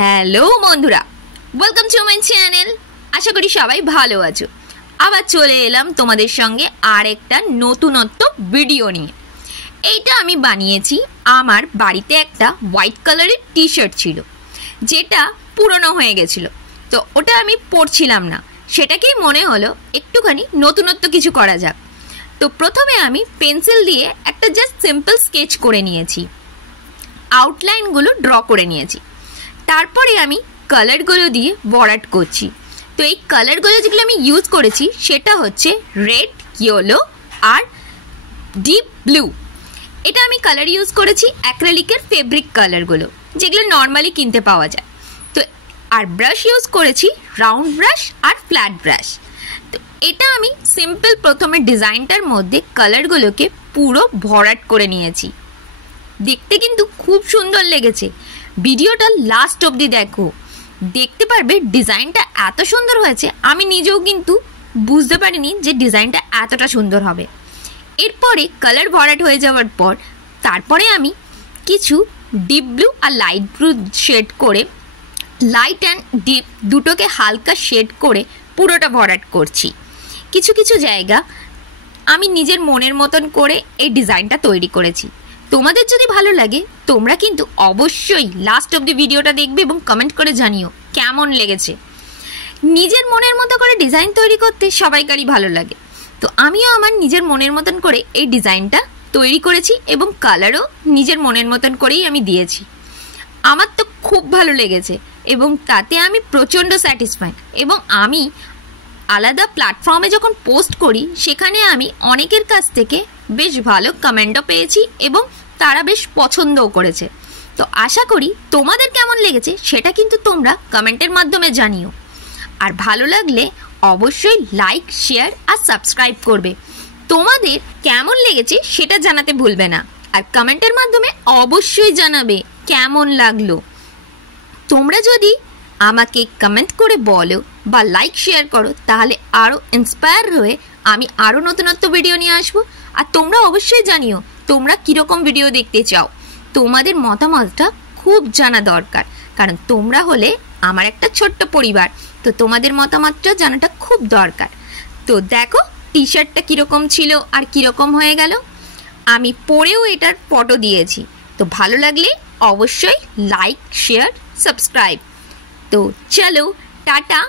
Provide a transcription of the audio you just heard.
Hello বন্ধুরা, welcome to my channel. আশা করি সবাই ভালো আছো। আবার চলে এলাম তোমাদের সঙ্গে আর একটা নতুনত্ব ভিডিও নিয়ে। এইটা আমি বানিয়েছি, আমার বাড়িতে একটা হোয়াইট কালারের টি শার্ট ছিল যেটা পুরনো হয়ে গেছিলো, তো ওটা আমি পরছিলাম না। সেটাকেই মনে হলো একটুখানি নতুনত্ব কিছু করা যাক। তো প্রথমে আমি পেন্সিল দিয়ে একটা জাস্ট সিম্পল স্কেচ করে নিয়েছি, আউটলাইনগুলো ড্র করে নিয়েছি। তারপরে আমি কালারগুলো দিয়ে ভরাট করছি। তো এই কালারগুলো যেগুলো আমি ইউজ করেছি সেটা হচ্ছে রেড, ইয়েলো আর ডিপ ব্লু। এটা আমি কালার ইউজ করেছি অ্যাক্রিলিকের ফেব্রিক কালারগুলো, যেগুলো নর্মালি কিনতে পাওয়া যায়। তো আর ব্রাশ ইউজ করেছি রাউন্ড ব্রাশ আর ফ্ল্যাট ব্রাশ। তো এটা আমি সিম্পল প্রথমে ডিজাইনটার মধ্যে কালারগুলোকে পুরো ভরাট করে নিয়েছি। দেখতে কিন্তু খুব সুন্দর লেগেছে। ভিডিওটা লাস্ট অবধি দেখো, দেখতে পারবে ডিজাইনটা এত সুন্দর হয়েছে। আমি নিজেও কিন্তু বুঝতে পারিনি যে ডিজাইনটা এতটা সুন্দর হবে। এরপরে কালার ভরাট হয়ে যাওয়ার পর তারপরে আমি কিছু ডিপ ব্লু আর লাইট ব্লু শেড করে, লাইট অ্যান্ড ডিপ দুটোকে হালকা শেড করে পুরোটা ভরাট করছি। কিছু কিছু জায়গা আমি নিজের মনের মতন করে এই ডিজাইনটা তৈরি করেছি। তোমাদের যদি ভালো লাগে তোমরা কিন্তু অবশ্যই লাস্ট অব দি ভিডিওটা দেখবে এবং কমেন্ট করে জানিও কেমন লেগেছে। নিজের মনের মতো করে ডিজাইন তৈরি করতে সবাইকারই ভালো লাগে। তো আমিও আমার নিজের মনের মতন করে এই ডিজাইনটা তৈরি করেছি এবং কালারও নিজের মনের মতন করেই আমি দিয়েছি। আমার তো খুব ভালো লেগেছে এবং তাতে আমি প্রচণ্ড স্যাটিসফাইড। এবং আমি আলাদা প্ল্যাটফর্মে যখন পোস্ট করি সেখানে আমি অনেকের কাছ থেকে বেশ ভালো কমেন্টও পেয়েছি এবং তারা বেশ পছন্দও করেছে। তো আশা করি তোমাদের কেমন লেগেছে সেটা কিন্তু তোমরা কমেন্টের মাধ্যমে জানিও। আর ভালো লাগলে অবশ্যই লাইক, শেয়ার আর সাবস্ক্রাইব করবে। তোমাদের কেমন লেগেছে সেটা জানাতে ভুলবে না। আর কমেন্টের মাধ্যমে অবশ্যই জানাবে কেমন লাগলো। তোমরা যদি আমাকে কমেন্ট করে বলো বা লাইক শেয়ার করো তাহলে আরও ইন্সপায়ার হয়ে আমি আরও নতুনত্ব ভিডিও নিয়ে আসবো। আর তোমরা অবশ্যই জানিও তোমরা কীরকম ভিডিও দেখতে চাও। তোমাদের মতামতটা খুব জানা দরকার, কারণ তোমরা হলে আমার একটা ছোট্ট পরিবার। তো তোমাদের মতামতটা জানাটা খুব দরকার। তো দেখো টি শার্টটা কীরকম ছিল আর কীরকম হয়ে গেল। আমি পরেও এটার ফটো দিয়েছি। তো ভালো লাগলে অবশ্যই লাইক, শেয়ার, সাবস্ক্রাইব। তো চলো টাটা।